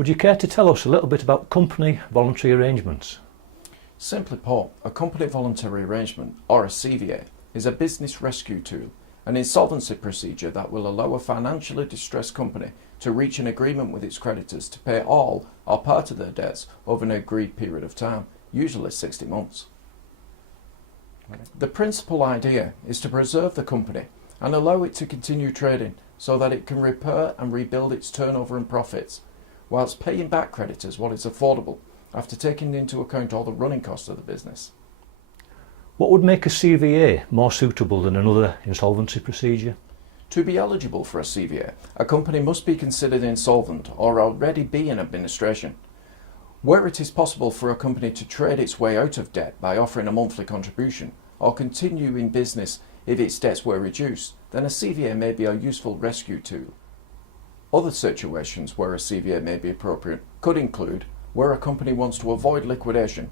Would you care to tell us a little bit about company voluntary arrangements? Simply put, a company voluntary arrangement, or a CVA, is a business rescue tool, an insolvency procedure that will allow a financially distressed company to reach an agreement with its creditors to pay all or part of their debts over an agreed period of time, usually 60 months. The principal idea is to preserve the company and allow it to continue trading so that it can repair and rebuild its turnover and profits, whilst paying back creditors what is affordable after taking into account all the running costs of the business. What would make a CVA more suitable than another insolvency procedure? To be eligible for a CVA, a company must be considered insolvent or already be in administration. Where it is possible for a company to trade its way out of debt by offering a monthly contribution or continue in business if its debts were reduced, then a CVA may be a useful rescue tool. Other situations where a CVA may be appropriate could include where a company wants to avoid liquidation,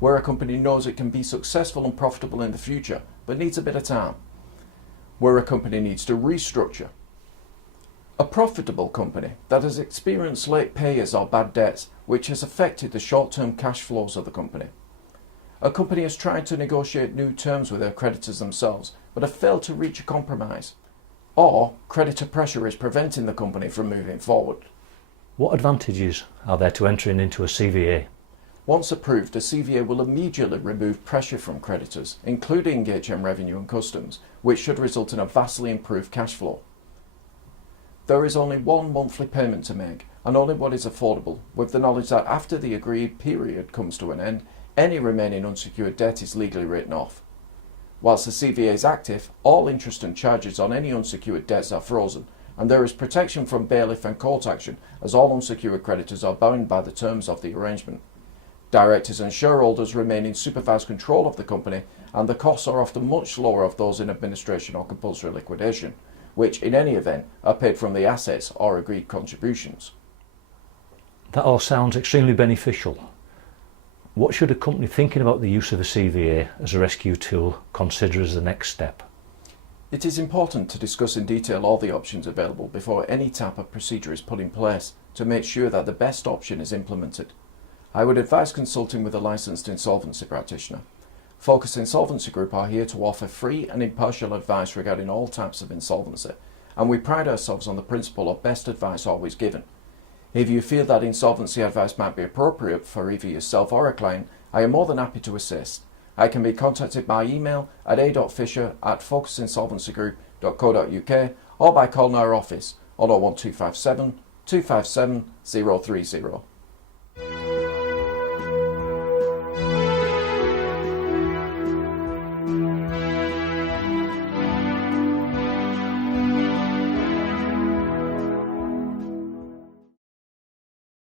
where a company knows it can be successful and profitable in the future but needs a bit of time, where a company needs to restructure, a profitable company that has experienced late payers or bad debts which has affected the short-term cash flows of the company. A company has tried to negotiate new terms with their creditors themselves but have failed to reach a compromise, or creditor pressure is preventing the company from moving forward. What advantages are there to entering into a CVA? Once approved, a CVA will immediately remove pressure from creditors, including HM Revenue and Customs, which should result in a vastly improved cash flow. There is only one monthly payment to make, and only what is affordable, with the knowledge that after the agreed period comes to an end, any remaining unsecured debt is legally written off. Whilst the CVA is active, all interest and charges on any unsecured debts are frozen, and there is protection from bailiff and court action, as all unsecured creditors are bound by the terms of the arrangement. Directors and shareholders remain in supervised control of the company, and the costs are often much lower of those in administration or compulsory liquidation, which in any event are paid from the assets or agreed contributions. That all sounds extremely beneficial. What should a company thinking about the use of a CVA as a rescue tool consider as the next step? It is important to discuss in detail all the options available before any type of procedure is put in place to make sure that the best option is implemented. I would advise consulting with a licensed insolvency practitioner. Focus Insolvency Group are here to offer free and impartial advice regarding all types of insolvency, and we pride ourselves on the principle of best advice always given. If you feel that insolvency advice might be appropriate for either yourself or a client, I am more than happy to assist. I can be contacted by email at a.fisher@focusinsolvencygroup.co.uk or by calling our office on 01257 257 030.